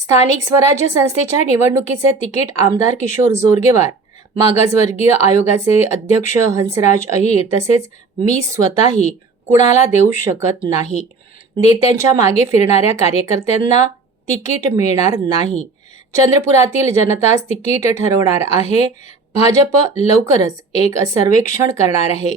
स्थानिक स्वराज्य संस्थेच्या निवडणुकीचे तिकीट आमदार किशोर जोरगेवार. मागासवर्गीय आयोगाचे अध्यक्ष हंसराज अहिर तसेच मी स्वतःही कुणाला देऊ शकत नाही. नेत्यांच्या मागे फिरणाऱ्या कार्यकर्त्यांना तिकीट मिळणार नाही. चंद्रपुरातील जनताच तिकीट ठरवणार आहे. भाजप लवकरच एक सर्वेक्षण करणार आहे.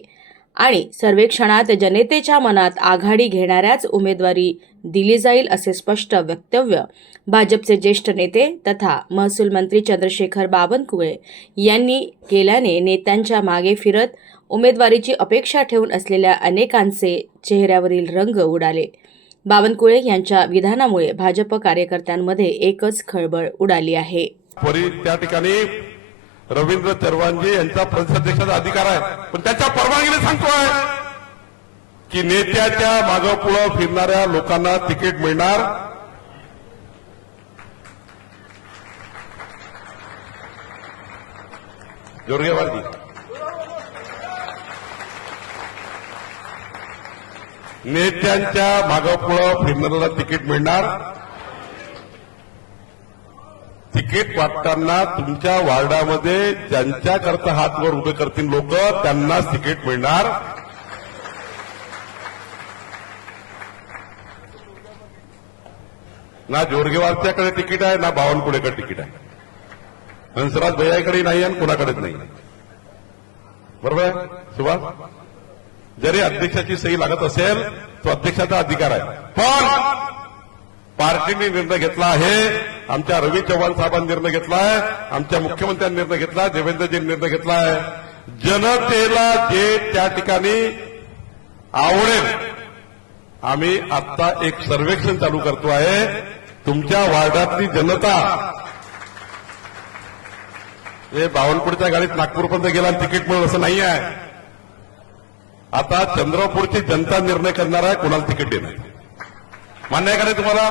आणि सर्वेक्षणात जनतेच्या मनात आघाडी घेणाऱ्याच उमेदवारी दिली जाईल असे स्पष्ट वक्तव्य भाजपचे ज्येष्ठ नेते तथा महसूल मंत्री चंद्रशेखर बावनकुळे यांनी केल्याने नेत्यांच्या मागे फिरत उमेदवारीची अपेक्षा ठेवून असलेल्या अनेकांचे चेहऱ्यावरील रंग उडाले. बावनकुळे यांच्या विधानामुळे भाजप कार्यकर्त्यांमध्ये एकच खळबळ उडाली आहे. त्या ठिकाणी रवींद्र चरवांजे यांचा प्रदेशाध्यक्षाचा अधिकार आहे. पण त्याच्या परवानगीने सांगतोय की नेत्याच्या मागं पुढं फिरणाऱ्या लोकांना तिकीट मिळणार. जोरगेवारजी नेत्यांच्या मागं पुढं फिरणाऱ्याला तिकीट मिळणार. तिकीट वाटताना तुमच्या वार्डामध्ये ज्यांच्याकरता हात वर उभे करतील लोक त्यांनाच तिकीट मिळणार. ना जोरगेवारच्याकडे तिकीट आहे ना बावनकुळेकडे तिकीट आहे. हंसराज भैयाकडे नाही आणि कुणाकडेच नाही. बरोबर आहे सुभाष? जरी अध्यक्षाची सही लागत असेल तो अध्यक्षाचा अधिकार आहे. पण पार्टीने निर्णय घेतला आहे. आमच्या रवी चव्हाण साहेबांनी निर्णय घेतलाय आमच्या मुख्यमंत्र्यांनी निर्णय घेतला देवेंद्रजींनी निर्णय घेतलाय जनतेला जे त्या ठिकाणी आवडेल आम्ही आता एक सर्वेक्षण चालू करतो आहे. तुमच्या वार्डातली जनता हे बावनपूरच्या गाडीत नागपूरपर्यंत गेला आणि तिकीट मिळून असं नाही आहे. आता चंद्रपूरची जनता निर्णय करणार आहे कोणाला तिकीट देणार मान्य आहे का नाही तुम्हाला?